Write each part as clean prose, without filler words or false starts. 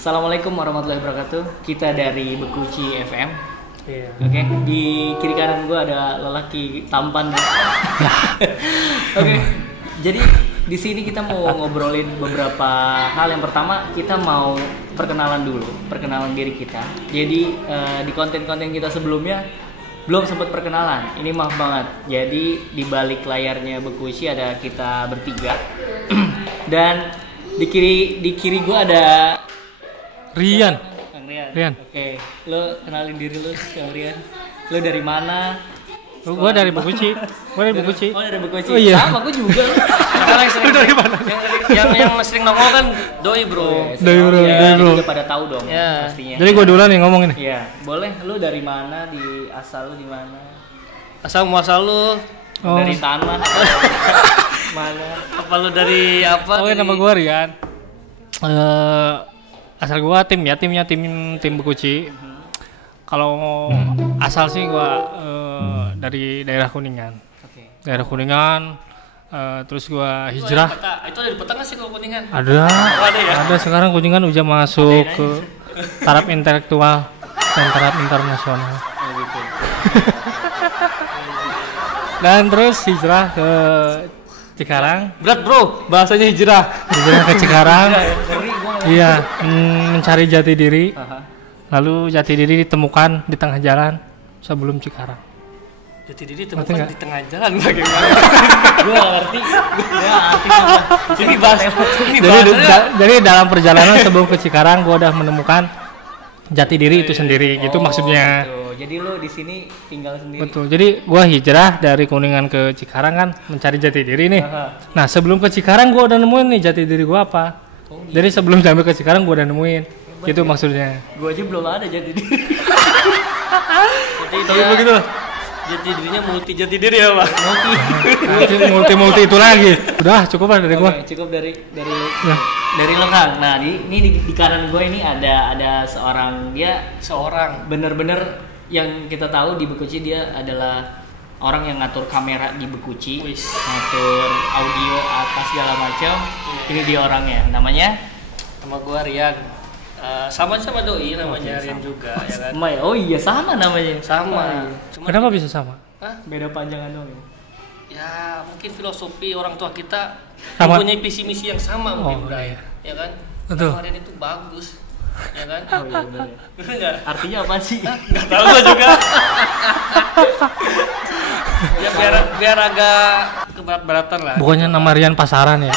Assalamualaikum warahmatullahi wabarakatuh. Kita dari Bekuci FM. Iya. Oke, di kiri kanan gue ada lelaki tampan. Oke, jadi di sini kita mau ngobrolin beberapa hal. Yang pertama, kita mau perkenalan diri kita. Jadi di konten-konten kita sebelumnya belum sempat perkenalan. Ini maaf banget. Jadi di balik layarnya Bekuci ada kita bertiga. Dan di kiri gue ada Rian. Kang Rian. Rian. Oke, lo kenalin diri lo, Kang Rian. Lo dari mana? Gua dari Bekuci. Oh, dari Bekuci. Oh, iya. Sama gue juga. Sekarang yang sering dari mana? yang sering nongol kan doi bro. Doi, bro. Ya, Doi, bro. juga pada tahu dong Ya. pastinya. Jadi gua duluan yang ngomong ini. Iya, boleh. Lo dari mana? Di asal lo di mana? Asal muasal lu, Oh. Dari tanah. Mana? apa lu dari apa? Oke, nama gua Rian. Asal gua timnya tim Bekuci. Kalau asal sih gua dari daerah Kuningan. Oke. Daerah Kuningan. Terus gua hijrah. Itu ada di peta nggak sih kalau Kuningan? Ada. ada ya? Ada sekarang Kuningan udah masuk ke taraf intelektual dan taraf internasional. Oh gitu. Dan terus hijrah ke Cikarang. Berat bro, bahasanya hijrah. Hijrah ke Cikarang. Ngeri gua. Iya, mencari jati diri. Aha. Lalu jati diri ditemukan di tengah jalan sebelum Cikarang. Jadi diri Ngerti temukan nggak? di tengah jalan bagaimana? Gue gak ngerti. Gue arti sama. Ini bahasa Jadi dalam perjalanan sebelum ke Cikarang, gua udah menemukan jati diri itu sendiri. Gitu maksudnya. Gitu. Jadi lo di sini tinggal sendiri. Betul. Jadi gua hijrah dari Kuningan ke Cikarang kan mencari jati diri nih. Aha. Nah, sebelum ke Cikarang gua udah nemuin nih jati diri gua apa. Oh, iya. Jadi sebelum sampai ke Cikarang gua udah nemuin. Gitu maksudnya. Gue aja belum ada jati diri. Jadi dia Begitu. jati dirinya multi jati diri ya pak. Multi itu lagi. Udah cukup lah dari gua. Oke, cukup dari Ya. dari lo Kang. Nah, di kanan gue ini ada seorang, dia Seorang. bener-bener yang kita tahu di Bekuci, dia adalah orang yang ngatur kamera di Bekuci, Wis. ngatur audio apa segala macam. Ini dia orangnya. Namanya Nama gua Rian. Sama doi namanya Oke, Rian sama. juga ya kan. Mai. Oh iya, sama namanya. Sama. Oh, iya. Cuma Kenapa bisa sama? Hah? Beda panjangan dong. Ya mungkin filosofi orang tua kita Sama. mempunyai visi misi yang sama mungkin Oh, Bray. iya. Ya kan? Betul. Nama Rian itu bagus. Ya kan? Oh iya benar. Ya. Bener nggak? Artinya apa sih? Nggak tahu gua juga. Ya biar agak keberat-beratan lah. Bukannya nama Rian pasaran ya?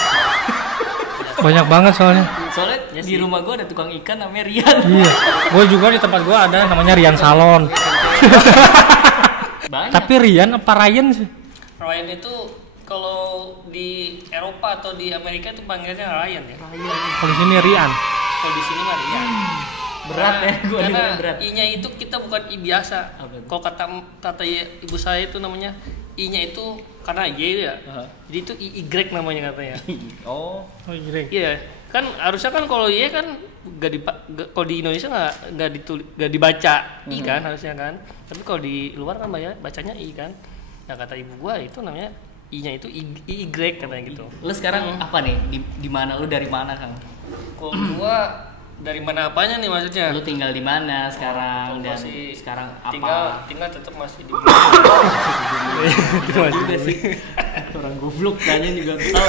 Banyak banget soalnya. Soalnya Ya di sih. rumah gue ada tukang ikan namanya Rian. Iya. Gua juga di tempat gua ada namanya Rian Salon. Banyak. Tapi Rian apa Ryan sih? Ryan itu kalau di Eropa atau di Amerika itu panggilnya Ryan ya. Kalau di sini Rian. Kalau di sini mah Rian. Berat ya, gue Karena dengerin berat. I-nya itu kita bukan I biasa. Apa itu? Kalau kata ibu saya itu namanya I-nya itu karena Y ya. Aha. Jadi itu IY namanya katanya. Oh, Oh, Rian. Iya, kan harusnya kan kalau Y kan kalau di Indonesia nggak dibaca I kan harusnya kan. Tapi kalau di luar kan bacanya I kan. Nah kata ibu gua itu namanya I-nya itu IY katanya gitu. lu sekarang apa nih? Di mana? Lu dari mana, Kang? Kalau gua dari mana apanya nih maksudnya? Lu tinggal di mana sekarang? Kalau Dan masih sekarang tinggal tetap masih di Itu juga sih. Orang goblok tanya juga tahu.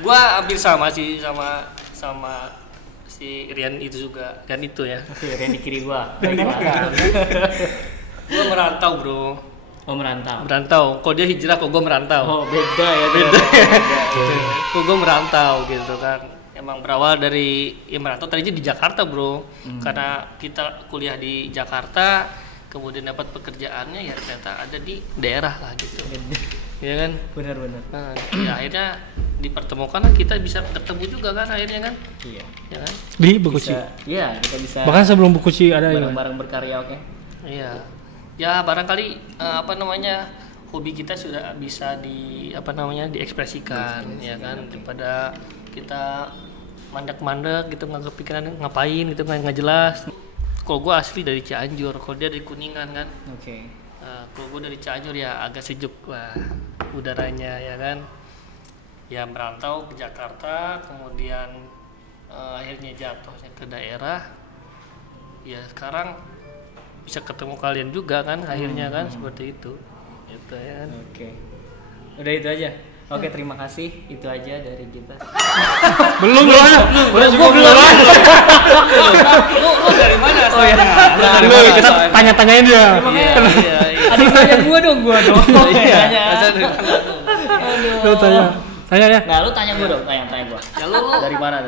Gua hampir sama sih sama si Rian itu juga dan itu ya. Oke, Rian di kiri gua. Gua merantau bro, Oh, merantau. Kok dia hijrah, kok gua merantau. Oh, beda ya. Beda. Beda. Kok gua merantau gitu kan. Emang berawal dari merantau tadinya di Jakarta bro, karena kita kuliah di Jakarta, kemudian dapat pekerjaannya ya ternyata ada di daerah lah gitu, ya kan. Benar-benar. Nah, ya akhirnya dipertemukan lah, kita bisa ketemu juga kan akhirnya kan, Iya. ya kan. Di Bekuci. Iya, kita bisa Bahkan sebelum Bekuci ada ya. bareng-bareng berkarya, oke. Iya. Ya barangkali hobi kita sudah bisa diekspresikan ya kan, daripada kita mandek-mandek gitu nggak kepikiran ngapain gitu nggak jelas. Kalau gue asli dari Cianjur, kalau dia dari Kuningan kan. Oke. Kalau gue dari Cianjur ya agak sejuk lah udaranya ya kan. ya merantau ke Jakarta, kemudian akhirnya jatuhnya ke daerah. Ya sekarang bisa ketemu kalian juga kan akhirnya kan seperti itu. Gitu ya kan. Oke. Udah itu aja. Oke, terima kasih. Itu aja dari kita. Belum. Lu dari mana? Oh ya. Lu kita tanya-tanyain dia. Iya. Ada yang tanya gua dong. Iya. Tanya. Lu tanya ya. Nah, lu tanya gua dong, tanya gua. Ya lu Dari mana?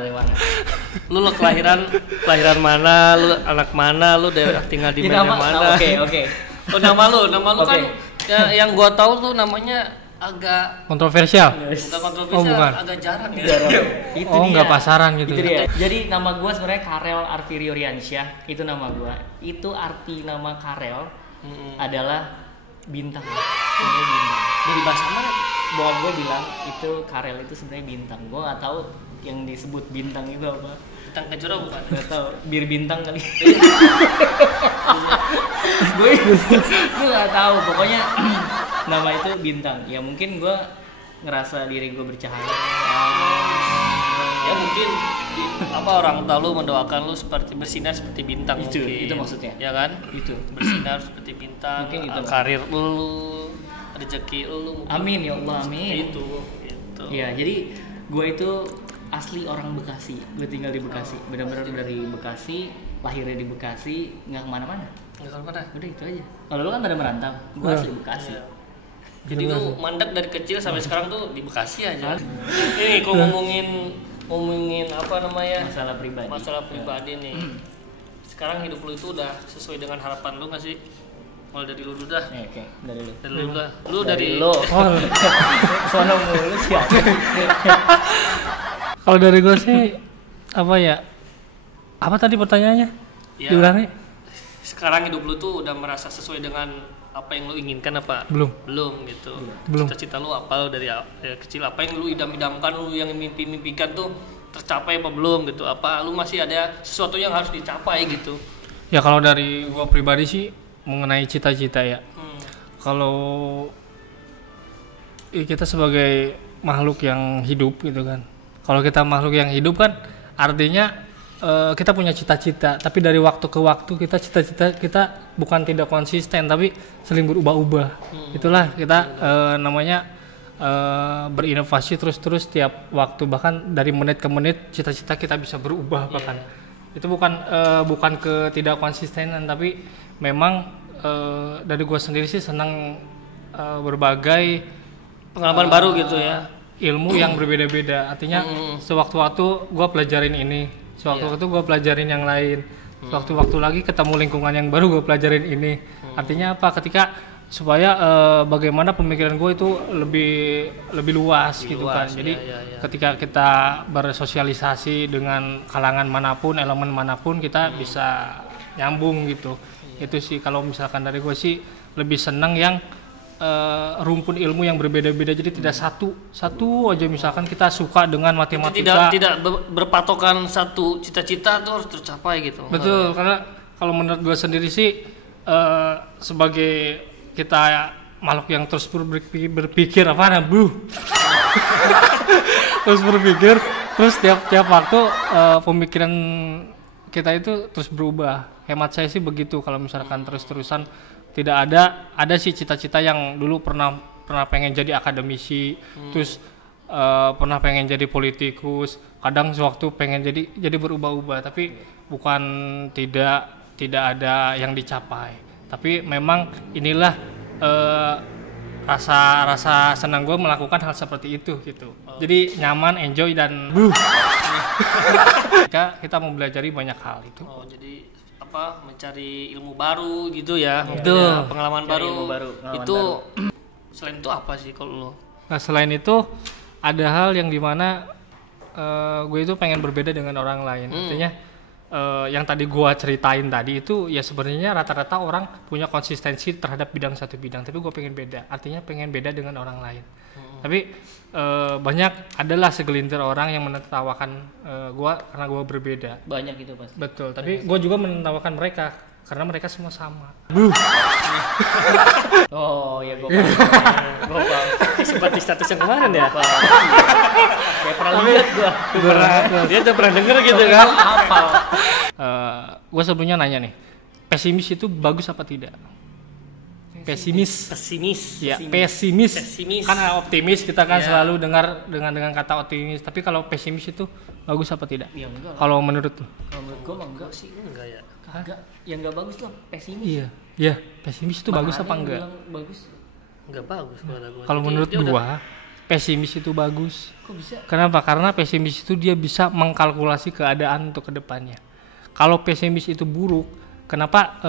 lu kelahiran mana, lu anak mana, lu daerah tinggal di Ini mana mana. Oke. Oh, nama lu Oke. kan yang gua tahu tuh namanya agak Kontroversial. bukan kontroversial, bukan. agak jarang ya. Itu Oh, dia. nggak pasaran gitu. Itu dia. Jadi nama gua sebenarnya Karel Arfirio Riansyah. Itu nama gua. Itu arti nama Karel adalah bintang. Sebenarnya bintang. Dari bahasa mana? Bokap gue bilang itu Karel itu sebenarnya bintang. Gue nggak tahu yang disebut bintang itu apa. Bintang Kejora bukan? Nggak tahu. Bir bintang kali. gue nggak tahu. Pokoknya nama itu bintang. Ya mungkin gue ngerasa diri gue bercahaya. Ya mungkin apa orang tua lu mendoakan lu seperti bersinar seperti bintang Itu mungkin. maksudnya. Ya kan? Itu. Bersinar seperti bintang. Mungkin itu. Karir lu, rezeki lu. Mungkin Amin ya Allah, amin. Itu. Gitu. Iya, jadi gue itu asli orang Bekasi. Gue tinggal di Bekasi. Benar-benar dari Bekasi, lahirnya di Bekasi, nggak kemana-mana. Enggak mana? Udah itu aja. Kalau lu kan pada merantau, gue asli Bekasi. Jadi tuh mandek dari kecil sampai sekarang tuh di Bekasi aja. Ini kalau ngomongin apa namanya? Masalah pribadi nih. Sekarang hidup lu itu udah sesuai dengan harapan lu nggak sih? Mulai dari lu dulu dah. Oke, dari lu. Dari lu dah. Lu dari lo. Sono mulu sih. Kalau dari gue sih apa ya? Apa tadi pertanyaannya? Ya. Diulangi? Sekarang hidup lu tuh udah merasa sesuai dengan apa yang lu inginkan apa? Belum gitu. Belum. Cita-cita lu apa lu dari kecil, apa yang lu idam-idamkan, lu yang mimpi-mimpikan tuh tercapai apa belum gitu? Apa lu masih ada sesuatu yang harus dicapai gitu? Ya kalau dari gue pribadi sih mengenai cita-cita ya. Kalau kita sebagai makhluk yang hidup gitu kan. Kalau kita makhluk yang hidup kan artinya kita punya cita-cita, tapi dari waktu ke waktu cita-cita kita bukan tidak konsisten, tapi sering berubah-ubah. Itulah kita namanya berinovasi terus-terus tiap waktu, bahkan dari menit ke menit cita-cita kita bisa berubah bahkan. Itu bukan ketidak konsistenan, tapi memang dari gue sendiri sih senang berbagai Pengalaman baru gitu ya. ilmu yang berbeda-beda. Artinya sewaktu-waktu gue pelajarin ini, sewaktu-waktu gue pelajarin yang lain, sewaktu-waktu lagi ketemu lingkungan yang baru gue pelajarin ini. Artinya apa? Ketika supaya bagaimana pemikiran gue itu lebih luas gitu kan. Jadi ketika kita bersosialisasi dengan kalangan manapun, elemen manapun, kita bisa nyambung gitu. Itu sih kalau misalkan dari gue sih lebih senang yang rumpun ilmu yang berbeda-beda, jadi tidak satu aja. Misalkan kita suka dengan matematika, tidak berpatokan satu cita-cita tuh harus tercapai gitu. betul. Karena kalau menurut gue sendiri sih sebagai kita makhluk yang terus berpikir terus berpikir, terus tiap waktu pemikiran kita itu terus berubah. Hemat saya sih begitu. Kalau misalkan terus-terusan tidak ada sih cita-cita yang dulu pernah pengen jadi akademisi, terus pernah pengen jadi politikus, kadang sewaktu pengen jadi berubah-ubah, tapi bukan tidak ada yang dicapai. Tapi memang inilah rasa senang gue melakukan hal seperti itu gitu. Jadi nyaman, enjoy, dan kita mempelajari banyak hal itu. Jadi mencari ilmu baru gitu ya. Itu pengalaman baru. Itu selain itu apa sih kalau lo? Nah, selain itu ada hal yang dimana gue itu pengen berbeda dengan orang lain. Artinya yang tadi gue ceritain tadi itu ya sebenarnya rata-rata orang punya konsistensi terhadap satu bidang, tapi gue pengen beda. Artinya pengen beda dengan orang lain. Tapi adalah segelintir orang yang menertawakan gue karena gue berbeda. Banyak itu pasti. Betul. Tapi gue juga menertawakan mereka karena mereka semua sama. Oh ya gue Gue paham. Seperti status yang kemarin ya. kayak pernah lihat gue. Dia udah pernah denger gitu kan. Apa? Gue sebelumnya nanya nih, pesimis itu bagus apa tidak? Pesimis. Ya, pesimis. Pesimis. Kan optimis kita kan Ya. selalu dengar dengan kata optimis. Tapi kalau pesimis itu bagus apa tidak? Ya enggak lah. Kalau menurut tuh? Kalau menurut gue mah enggak sih. Enggak ya. Kagak. Yang enggak bagus tuh pesimis. Iya. Ya, pesimis itu bagus Mana apa yang enggak? bilang bagus? Enggak bagus kata gua. Kalau Jadi menurut dia udah- gua, pesimis itu bagus. Kok bisa? Kenapa? Karena pesimis itu dia bisa mengkalkulasi keadaan untuk kedepannya. Kalau pesimis itu buruk, kenapa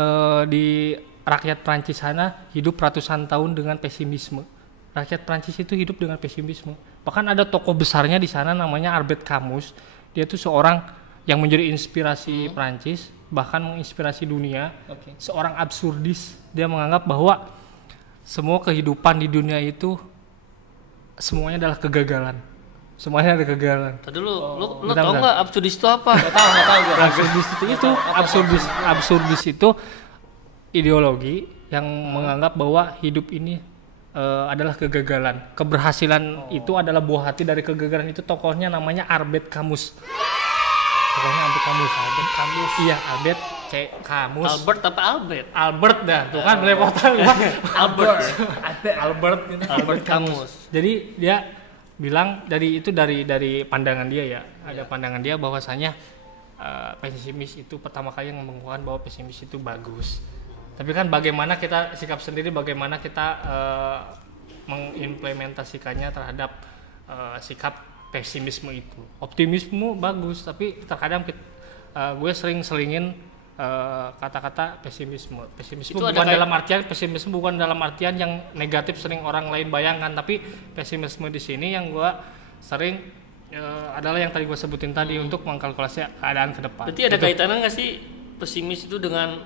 di rakyat Prancis sana hidup ratusan tahun dengan pesimisme? Rakyat Prancis itu hidup dengan pesimisme. Bahkan ada tokoh besarnya di sana namanya Albert Camus. Dia tuh seorang yang menjadi inspirasi Prancis, bahkan menginspirasi dunia. Oke. Seorang absurdis. Dia menganggap bahwa semua kehidupan di dunia itu semuanya adalah kegagalan. Semuanya ada kegagalan. Tadi lu Bentar, tau bentar. nggak absurdis itu apa? Enggak tahu gue. Absurdis itu ideologi yang menganggap bahwa hidup ini adalah kegagalan. Keberhasilan itu adalah buah hati dari kegagalan. Itu tokohnya namanya Albert Camus. Tokohnya Albert Camus. Iya, Albert Camus. Albert apa Albert? Albert dah, tuh kan belepotan gua. Albert. Albert Camus. Jadi dia bilang dari pandangan dia ya, ada pandangan dia bahwasanya pesimis itu pertama kali yang menguatkan bahwa pesimis itu bagus. Tapi kan bagaimana kita sikap sendiri, bagaimana kita mengimplementasikannya terhadap sikap pesimisme itu. Optimisme bagus, tapi terkadang gue sering selingin kata-kata pesimisme. Pesimisme Itu pesimisme bukan dalam artian yang negatif sering orang lain bayangkan, tapi pesimisme di sini yang gue sering adalah yang tadi gue sebutin tadi untuk mengkalkulasi keadaan ke depan. Berarti ada Gitu. kaitannya nggak sih pesimis itu dengan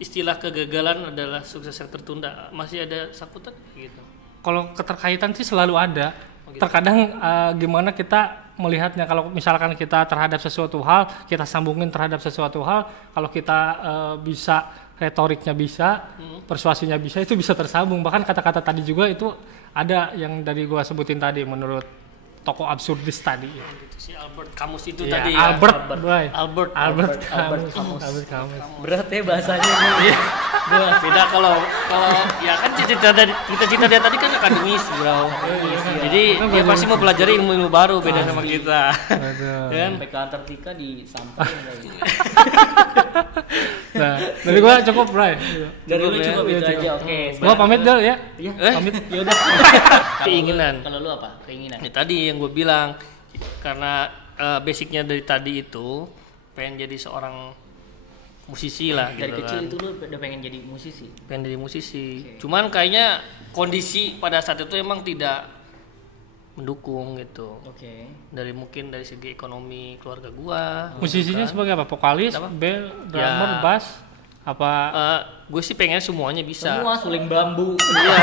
istilah kegagalan adalah sukses yang tertunda? Masih ada sakutan gitu? Kalau keterkaitan sih selalu ada. Oh, gitu. Terkadang gimana kita melihatnya, kalau misalkan kita terhadap sesuatu hal, kita sambungin terhadap sesuatu hal, kalau kita bisa retoriknya bisa, persuasinya bisa, itu bisa tersambung. Bahkan kata-kata tadi juga itu ada yang dari gua sebutin tadi menurut tokoh absurdis tadi. Gitu si Albert Camus itu Ya, tadi ya. Albert Camus. Camus. Berat ya bahasanya nih. Beda kalau ya kan cita-cita dia tadi kan akademis, bro. Jadi dia pasti mau pelajari ilmu-ilmu baru beda sama kita. Kan? Sampai ke Antartika disamperin lagi. Nah, dari gua cukup, Bray. Dari lu cukup Iya, itu cukup. aja, oke. Gua pamit dulu ya. Iya. Pamit. Ya udah. Keinginan. Kalau lu apa? Keinginan. Ini tadi yang gue bilang, karena basicnya dari tadi itu pengen jadi seorang musisi lah Dari gitu kecil kan. itu lu udah pengen jadi musisi. Pengen jadi musisi. Oke. Cuman kayaknya kondisi pada saat itu emang tidak mendukung gitu. Oke. Mungkin dari segi ekonomi keluarga gua. Musisinya sebagai apa? Vokalis, Apa? bel, drummer, Ya. bass, apa? Gue sih pengen semuanya bisa. Semua suling bambu. Iya.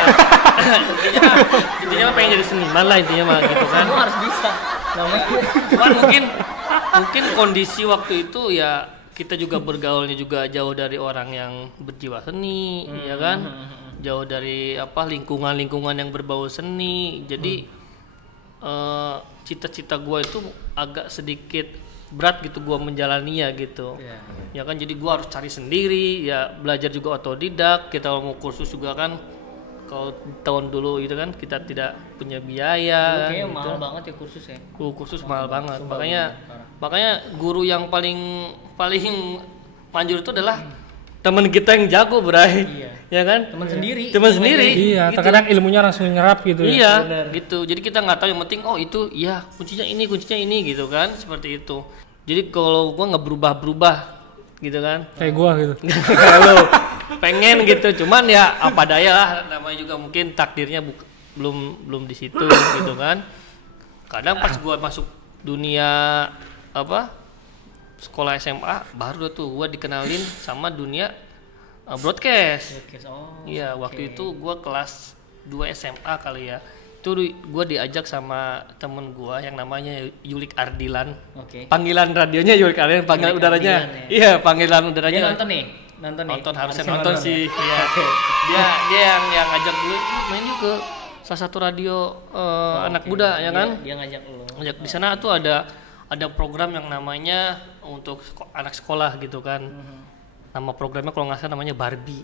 intinya mah pengen jadi seniman lah intinya mah gitu kan. Semua harus bisa. Namanya. Cuman mungkin kondisi waktu itu ya kita juga bergaulnya juga jauh dari orang yang berjiwa seni, ya kan? Jauh dari lingkungan yang berbau seni. Jadi cita-cita gue itu agak sedikit berat gitu gue menjalaninya gitu. Iya. Ya kan, jadi gue harus cari sendiri, ya belajar juga otodidak. Kita mau kursus juga kan, kalau tahun dulu gitu kan kita tidak punya biaya. Kayaknya gitu. mahal banget ya kursus ya. Kursus mahal banget. Sumpah, Makanya guru yang paling manjur itu adalah teman kita yang jago, Bray. Iya. Ya kan? Teman sendiri. Teman sendiri. Iya, gitu. terkadang ilmunya langsung nyerap gitu ya. Iya, Bener. gitu. Jadi kita nggak tahu, yang penting itu ya kuncinya ini gitu kan, seperti itu. Jadi kalau gua nggak berubah gitu kan. Kayak gua gitu. Kalau pengen gitu, cuman ya apa daya lah, namanya juga mungkin takdirnya belum di situ gitu kan. Kadang pas gua masuk dunia sekolah SMA, baru tuh gua dikenalin sama dunia broadcast. Oke. Oh. Iya, waktu itu gua kelas 2 SMA kali ya. Itu gua diajak sama temen gua yang namanya Yulik Ardilan. Oke. Panggilan radionya Yulik Ardilan, panggilan Yulik udaranya. Ardilan, ya. Iya, panggilan udaranya. Dia nonton nih. nonton nih. Nonton harusnya Harusnya nonton nonton sih. ya? Iya. Oke. Dia yang ngajak dulu main yuk ke salah satu radio anak Oke. muda ya kan. Dia ngajak lu. Ngajak di sana tuh ada program yang namanya untuk anak sekolah gitu kan. Nama programnya kalau nggak salah namanya Barbie.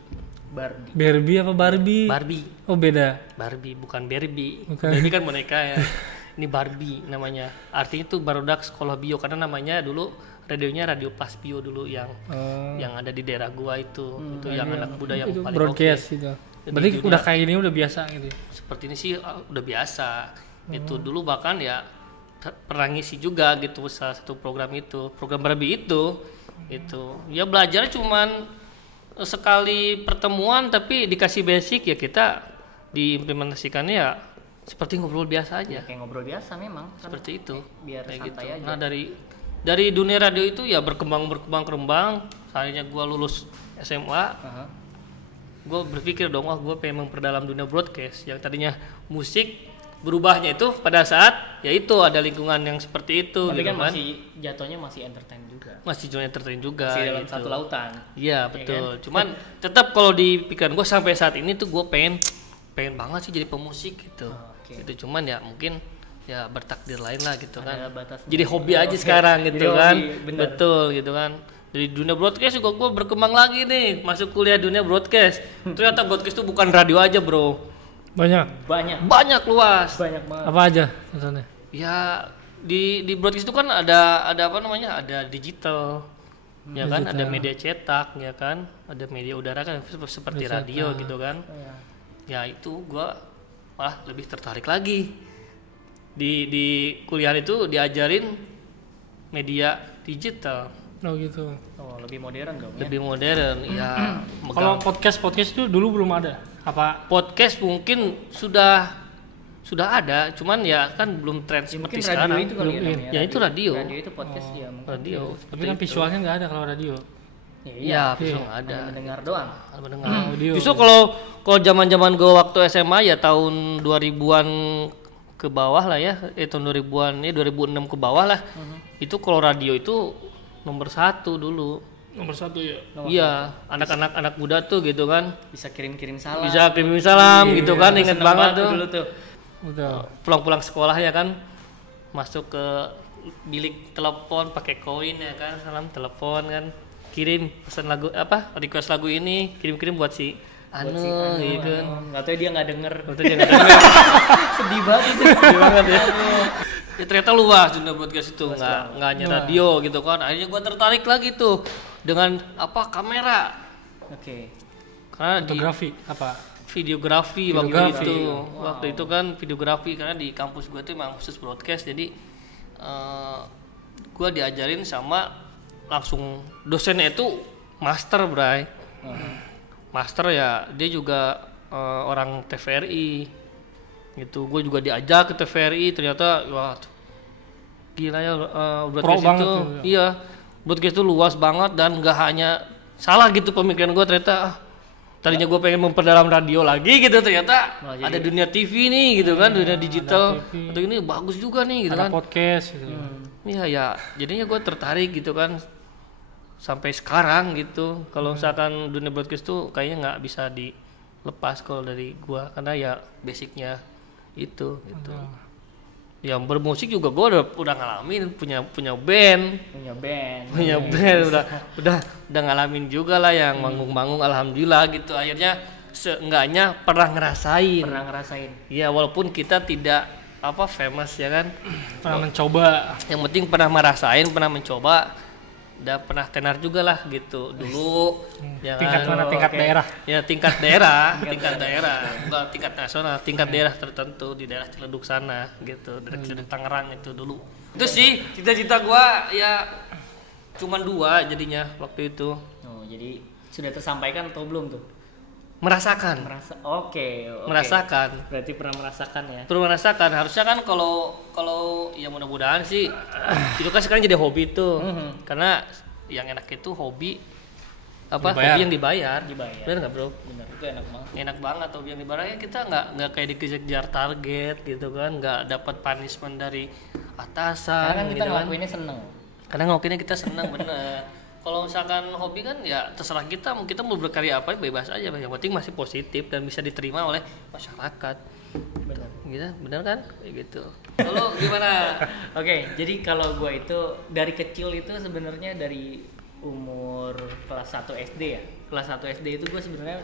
Barbie apa Barbie? Barbie. Oh beda. Barbie bukan Barbie. Bukan. Barbie kan boneka ya. Ini Barbie namanya. Artinya itu barudak sekolah bio karena namanya dulu radionya Radio Pas Bio dulu yang ada di daerah gua itu. Itu yang anak muda yang Itu paling broadcast oke. gitu. Di Berarti dunia. udah kayak gini udah biasa gitu. Seperti ini sih udah biasa. Itu dulu bahkan ya pernah ngisi juga gitu salah satu program itu. Program Barbie itu ya belajar cuman sekali pertemuan tapi dikasih basic ya kita diimplementasikannya ya seperti ngobrol biasa aja. Kayak ngobrol biasa memang kan. Seperti itu. Biar Kayak santai aja. Nah dari dunia radio itu ya berkembang. Seandainya gua lulus SMA, gue berpikir dong, gue pengen memperdalam dunia broadcast yang tadinya musik berubahnya itu pada saat ya itu ada lingkungan yang seperti itu. Tapi gitu kan masih jatuhnya masih entertain juga. masih join entertain juga. Masih dalam gitu. satu lautan. Iya Ya betul. Cuman tetap kalau di pikiran gue sampai saat ini tuh gue pengen banget sih jadi pemusik gitu. Oke. Itu cuman ya mungkin ya bertakdir lain lah gitu Ada kan. batasnya. Jadi hobi aja Oke. sekarang Jadi gitu kan. hobi, bener. Betul gitu kan. Dari dunia broadcast juga gue berkembang lagi nih, masuk kuliah dunia broadcast. Ternyata broadcast itu bukan radio aja bro, Banyak. banyak luas. Banyak banget. Apa aja contohnya? Ya di broadcast itu kan ada apa namanya, ada digital, ya kan, ada media cetak, ya kan, ada media udara kan seperti Media radio cetak. gitu kan. Iya. Ya itu gue malah lebih tertarik lagi di kuliah itu diajarin media digital. Oh gitu. Oh, lebih modern dong ya. Lebih modern ya. Kalau podcast itu dulu belum ada. Apa? podcast mungkin sudah ada, cuman ya kan belum tren Ya, seperti mungkin sekarang. radio itu kali ya Belum, namanya. ya itu radio. Radio itu podcast ya mungkin. Radio. Tapi kan visualnya nggak ada kalau radio. Ya, Iya, Iya. bisa nggak ada. Hanya mendengar doang. Mendengar. Audio. Justru kalau zaman-zaman gue waktu SMA ya tahun 2000-an ke bawah lah ya, tahun 2000-an ya 2006 ke bawah lah. Itu kalau radio itu nomor 1 dulu. Nomor 1 ya. Iya, anak-anak muda tuh gitu kan. Bisa kirim-kirim salam. Bisa kirim salam gitu kan, inget Seneng banget tuh. dulu tuh. Udah. Pulang-pulang sekolah ya kan, masuk ke bilik telepon pakai koin ya kan, salam telepon kan, kirim pesan lagu apa, request lagu ini, kirim-kirim buat si Anu gitu kan. Nggak tahu dia nggak denger. Betul jangan denger. Sedih banget itu. Sedih banget ya. Ya ternyata luas dunia broadcast itu, nggak hanya radio gitu kan. Akhirnya gua tertarik lagi tuh dengan apa, kamera. Oke. Karena di Fotografi apa? videografi Videografi. waktu itu kan videografi, karena di kampus gue tuh emang khusus broadcast, jadi gue diajarin sama langsung dosennya itu master bray. Master ya dia juga orang TVRI gitu. Gue juga diajak ke TVRI, ternyata wah gila ya, broadcast Pro banget itu tuh, ya. iya, broadcast itu luas banget dan nggak hanya salah gitu pemikiran gue, ternyata tadinya gue pengen memperdalam radio lagi gitu, ternyata Malah jadi- ada dunia TV nih gitu kan, dunia digital, ada TV. atau ini bagus juga nih gitu Ada kan. podcast gitu. Iya ya, jadinya gue tertarik gitu kan sampai sekarang gitu. Kalau misalkan dunia broadcast tuh kayaknya nggak bisa dilepas kalau dari gue, karena ya basicnya itu gitu. Ya bermusik juga gue udah ngalamin, punya band. Punya band udah ngalamin juga lah yang manggung-manggung, alhamdulillah gitu. Akhirnya seenggaknya pernah ngerasain. Iya, walaupun kita tidak apa famous ya kan. Pernah mencoba. Yang penting pernah merasain, pernah mencoba, udah pernah tenar juga lah gitu dulu. Ya Tingkat kan? mana? Tingkat daerah. Ya tingkat daerah, bukan tingkat nasional, tingkat daerah tertentu di daerah Ciledug sana gitu, dari Ciledug Tangerang itu dulu. Itu sih cita-cita gua ya cuman 2 jadinya waktu itu. Oh, jadi sudah tersampaikan atau belum tuh? Merasakan. Oke. Merasakan. Berarti pernah merasakan ya. Perlu merasakan. Harusnya kan kalau ya mudah-mudahan sih itu kan sekarang jadi hobi tuh. Karena yang enak itu hobi apa? Dibayar. Hobi yang dibayar. Benar nggak bro? Benar, itu enak banget. Enak banget hobi yang dibayar, ya kita nggak kayak dikejar target gitu kan, nggak dapat punishment dari atasan. Karena kan kita gitu kan. ngelakuinnya seneng. Karena ngelakuinnya kita senang bener. Kalau misalkan hobi kan ya terserah kita mau berkarya apa bebas aja, yang penting masih positif dan bisa diterima oleh masyarakat. Benar. Gitu, benar kan? Kayak gitu. Kalau gimana? Oke, jadi kalau gue itu dari kecil itu sebenarnya dari umur kelas 1 SD ya. Kelas 1 SD itu gue sebenarnya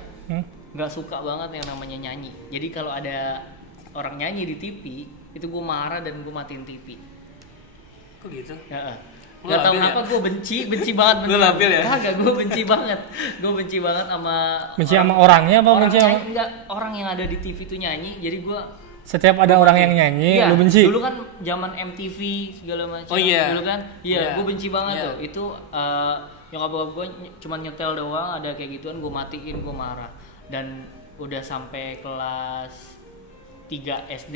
nggak suka banget yang namanya nyanyi. Jadi kalau ada orang nyanyi di TV, itu gue marah dan gue matiin TV. Kok gitu? Gak tau kenapa gue benci banget. Lu labil ya? Kagak, gue benci banget. Gue benci banget sama Benci sama orangnya apa orang benci sama enggak, orang yang ada di TV itu nyanyi. Jadi gue setiap ada orang yang nyanyi iya, lu benci? Dulu kan zaman MTV segala macam. Oh iya. Dulu kan, iya, gue benci banget Iya. tuh. Itu nyokap bokap gue cuma nyetel doang, ada kayak gituan gue matiin, gue marah. Dan udah sampai kelas 3 SD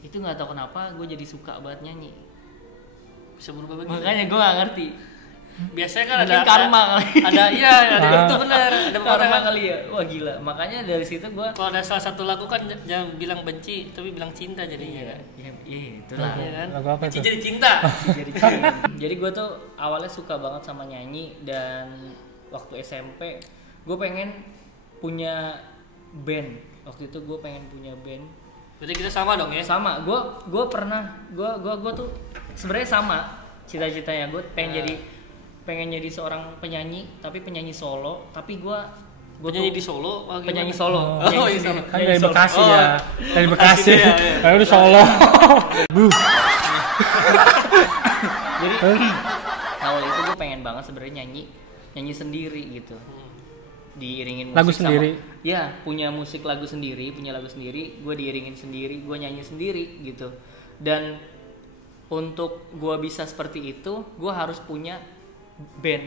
itu nggak tahu kenapa gue jadi suka banget nyanyi. Bisa berubah begitu. Makanya gue nggak ngerti. Biasanya kan Mungkin karma kali. Ada iya, ada itu benar. Ada Karma karma kali ya. Wah gila. Makanya dari situ gue Kalau ada salah satu lagu kan jangan bilang benci, tapi bilang cinta jadinya. iya itulah. Iya kan? Lagu apa Benci itu? jadi cinta. Jadi gue tuh awalnya suka banget sama nyanyi, dan waktu SMP gue pengen punya band. Waktu itu gue pengen punya band. Berarti kita sama dong ya? Sama, gue pernah gue tuh sebenarnya sama cita-citanya. Gue pengen jadi seorang penyanyi, tapi penyanyi solo. Tapi gue Penyanyi di Solo? Wah, gimana? penyanyi solo. Oh, Penyanyi iya. solo. Kan Penyanyi dari solo. Bekasi Oh, ya. Dari Bekasi. Bekasi, iya. Lalu di Solo. Jadi awal itu gue pengen banget sebenarnya nyanyi sendiri gitu, diiringin musik Lagu sendiri? Ya, punya musik lagu sendiri, punya lagu sendiri, gue diiringin sendiri, gue nyanyi sendiri gitu. Dan untuk gue bisa seperti itu, gue harus punya band.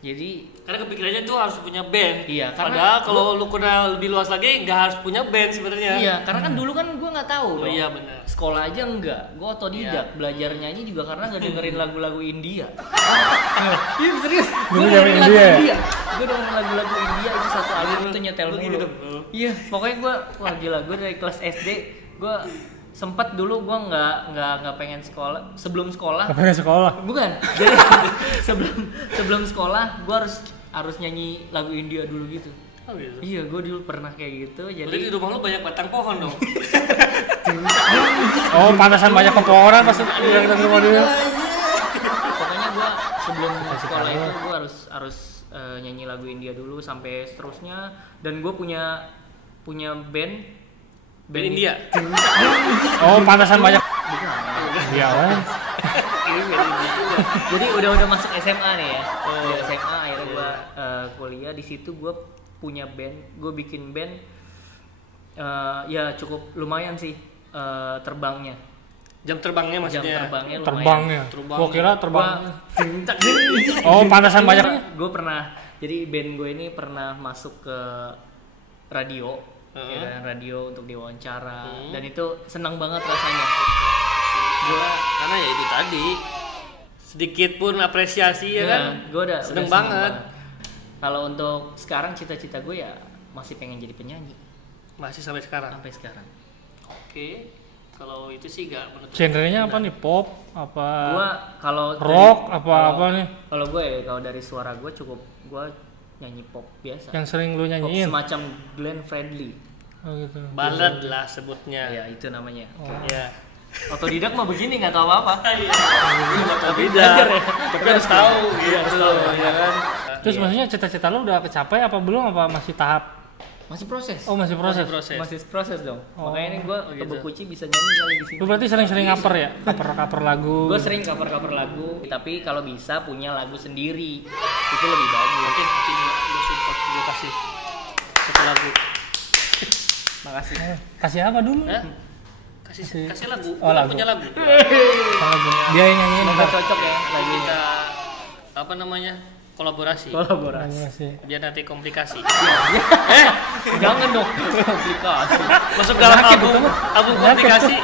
Jadi Karena kepikirannya tuh harus punya band. Iya, karena Padahal kalau lu kenal lebih luas lagi nggak harus punya band sebenarnya. iya, karena kan dulu kan gue nggak tahu Oh dong. iya, benar. Sekolah aja enggak, gue otodidak. Iya. Belajar nyanyi juga karena nggak dengerin lagu-lagu India. Iya serius, gue Dulu dengerin zaman lagu India ya? India. Gue dengerin lagu-lagu India itu satu album itu nyetel Lu mulu. gitu, bro. Iya, pokoknya gue wah gila. Gue dari kelas SD gue sempat dulu gue nggak pengen sekolah. Sebelum sekolah, Apa yang sekolah? bukan. Jadi sebelum sekolah gue harus nyanyi lagu India dulu gitu. Oh gitu. Iya, gue dulu pernah kayak gitu. Berarti Jadi di rumah lu banyak batang pohon dong. Oh, pantasan banyak pepohonan pas udah kita ke rumah dia. pokoknya gue sebelum sekolah itu gue harus nyanyi lagu India dulu sampai seterusnya. Dan gue punya band India. Oh, pantasan banyak. Bukan. Iya, wes. Ini band India juga. Jadi udah masuk SMA nih ya. Di SMA akhirnya gue kuliah di situ. Gue punya band, gue bikin band. Ya cukup lumayan sih terbangnya. Jam terbangnya Jam maksudnya. terbangnya lumayan. Terbangnya. Terbang. Gua kira terbang. Gua- Oh, pantasan banyak. Gue pernah, jadi band gue ini pernah masuk ke radio, ya kan, radio untuk diwawancara, dan itu senang banget rasanya. Karena ya itu tadi sedikit pun apresiasi ya kan. Gue udah Seneng senang banget. Kalau untuk sekarang cita-cita gue ya masih pengen jadi penyanyi Masih sampai sekarang. sampai sekarang. Oke. Kalau itu sih gak menutup. Genrenya apa nih? Pop? Apa? Gue kalau Rock? Apa nih? Kalau gue ya, kalau dari suara gue cukup gue nyanyi pop biasa. Yang sering lu Pop nyanyiin? semacam Glenn Fredly. Oh gitu. Ballad lah sebutnya. Ya itu namanya. Ya. Otodidak mah begini nggak tahu apa-apa. Iya. Tapi belajar ya. Tapi harus tahu gitu, ya kan. Terus maksudnya cita-cita lu udah kecapai apa belum? Apa masih tahap? Masih proses. Oh, masih proses. Masih proses dong. Oh. Makanya ini gue gitu. Bekuci bisa nyanyi kali di sini. Lu berarti sering-sering cover ya? Cover lagu. Gue sering cover lagu, tapi kalau bisa punya lagu sendiri itu lebih bagus. Oke, nanti gue support, gue kasih satu lagu. Makasih. Kasih apa dulu? Hah? Kasih lagu. Oh, Gua lagu. punya lagu. Dia yang nyanyiin. Semoga cocok ya Nanti lagunya. kita apa namanya? Kolaborasi. Kolaborasi. Sih. Biar nanti komplikasi. Jangan dong komplikasi. Masuk dalam Sakit, album komplikasi.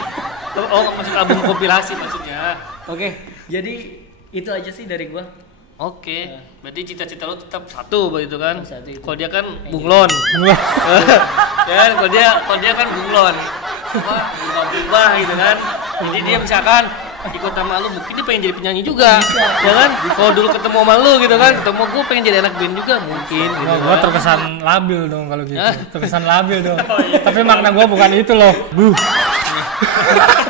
Oh, masuk album kompilasi maksudnya. Oke, jadi itu aja sih dari gue. Oke, berarti cita-cita lo tetap satu begitu kan? Satu itu. Kalau dia kan bunglon. Ya kan, kalau dia kan bunglon. Apa berubah gitu kan. Jadi dia misalkan ikut sama lu, mungkin dia pengen jadi penyanyi juga, ya kan? Kalau dulu ketemu sama lu gitu kan, ketemu gue pengen jadi anak band juga mungkin. Gitu Gua kan. terkesan labil dong kalau gitu. Terkesan labil dong. Tapi makna gua bukan itu loh.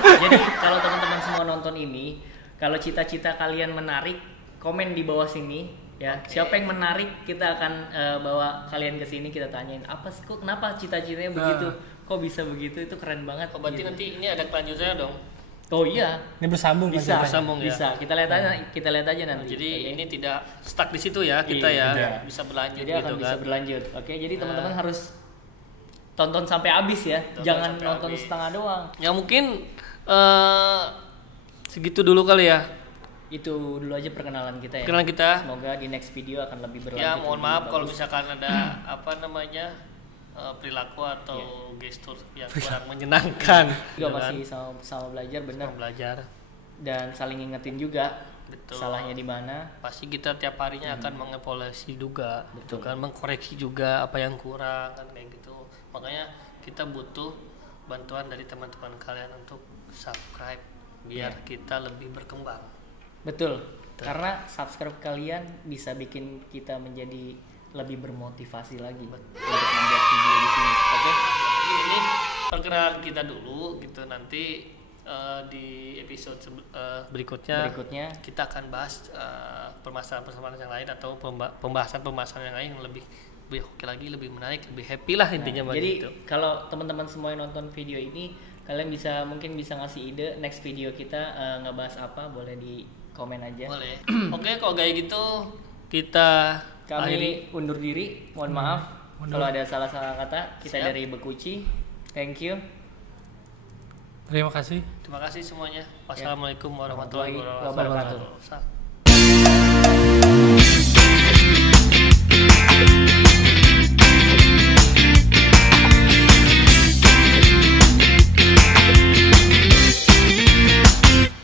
Jadi kalau teman-teman semua nonton ini, kalau cita-cita kalian menarik, komen di bawah sini ya. Siapa yang menarik, kita akan bawa kalian ke sini, kita tanyain apa sih kok kenapa cita-citanya begitu? Kok bisa begitu? Itu keren banget. Oh, berarti gitu. nanti ini ada kelanjutannya dong. Oh iya. Ini bersambung kan Bisa, ceritanya? Bersambung, ya? bisa. Kita lihat aja, kita lihat aja nanti. Jadi Oke? ini tidak stuck di situ ya kita Iya, ya, tidak. bisa berlanjut Jadi gitu akan kan. bisa berlanjut. Oke, jadi teman-teman harus tonton sampai habis ya. Jangan sampai nonton habis. setengah doang. Ya mungkin segitu dulu kali ya. Itu dulu aja perkenalan kita ya. Kenalan kita. Semoga di next video akan lebih berlanjut. Ya mohon lebih maaf bagus. kalau misalkan ada apa namanya perilaku atau gestur yang kurang menyenangkan. juga gitu kan. masih sama belajar benar, Sama belajar. dan saling ngingetin juga Betul. salahnya di mana. Pasti kita tiap harinya akan mengevaluasi juga, Betul. kan mengkoreksi juga apa yang kurang kan kayak gitu. Makanya kita butuh bantuan dari teman-teman kalian untuk subscribe biar kita lebih berkembang. Betul. Karena subscribe kalian bisa bikin kita menjadi lebih bermotivasi lagi untuk membuat video di sini. Oke? Jadi ini perkenalan kita dulu gitu, nanti di episode berikutnya kita akan bahas permasalahan-permasalahan yang lain atau pembahasan-pembahasan yang lain yang lebih oke lagi, lebih menarik, lebih happy lah intinya. Jadi begitu. kalau teman-teman semua yang nonton video ini, kalian mungkin bisa ngasih ide next video kita ngebahas apa, boleh di komen aja. Boleh. Oke, kalau kayak gitu kita Kami undur diri, mohon maaf kalau ada salah-salah kata. Kita Siap. dari Bekuci. Thank you. Terima kasih. terima kasih semuanya. Wassalamualaikum warahmatullahi Warahmatullahi wabarakatuh. wabarakatuh.